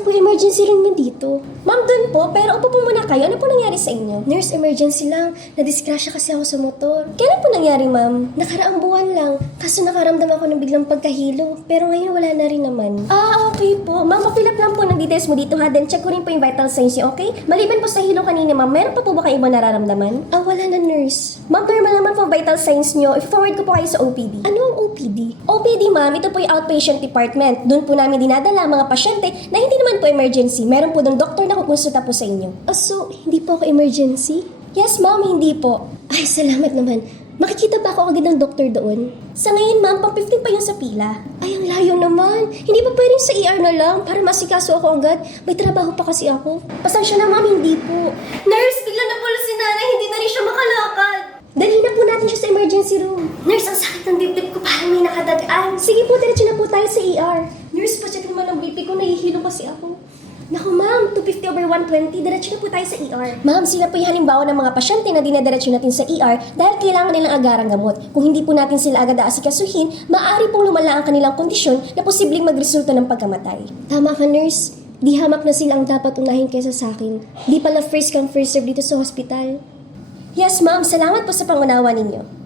saan po emergency room mo dito? Ma'am, dun po, pero upo po muna kayo. Ano po nangyari sa inyo? Nurse, emergency lang. Nadiskrasya kasi ako sa motor. Kailan po nangyari, ma'am? Nakaraang buwan lang. Kaso nakaramdam ako ng biglang pagkahilo. Pero ngayon wala na rin naman. Ah, okay po. Ma'am, mapilap lang po ng details mo dito ha. Then check ko rin po yung vital signs niyo, okay? Maliban po sa hilo kanina, ma'am, meron pa po ba kayo ibang nararamdaman? Ah, wala na nurse. Ma'am, normal naman po vital signs niyo. I-forward ko po kayo sa OPD. Ano ang OPD? OPD, ma'am, ito po yung outpatient department. Doon po namin dinadala mga pasyente na hindi naman po emergency. Meron po doon doktor na kukonsulta po sa inyo. Ah, so, hindi po ako emergency? Yes, ma'am, hindi po. Ay, salamat naman. Makikita ba ako agad ng doktor doon? Sa ngayon, ma'am, pang 15 pa yung sa pila. Ay, ang layo naman. Hindi ba pwedeng sa ER na lang para masikaso ako agad? May trabaho pa kasi ako. Pasensya na, ma'am, hindi po. Nurse, bigla na pala si nanay. Hindi na rin siya makalakad. Dali na po natin siya sa emergency room. Nurse, ang dibdib ko. Parang may nakadagaan. Sige po, diretso na po tayo sa ER. Nurse, pacheck naman ang BP ko. Nahihilo kasi ako. Naku, ma'am. 250 over 120. Diretso na po tayo sa ER. Ma'am, sila po yung halimbawa ng mga pasyente na dinadiretso natin sa ER dahil kailangan nilang agarang gamot. Kung hindi po natin sila agad aasikasuhin, maaari pong lumala ang kanilang kondisyon na posibleng magresulta ng pagkamatay. Tama ka, nurse. Di hamak na sila ang dapat unahin kaysa sa akin. Di pala first come, first serve dito sa hospital. Yes, ma'am. Salamat po sa pangunawa ninyo.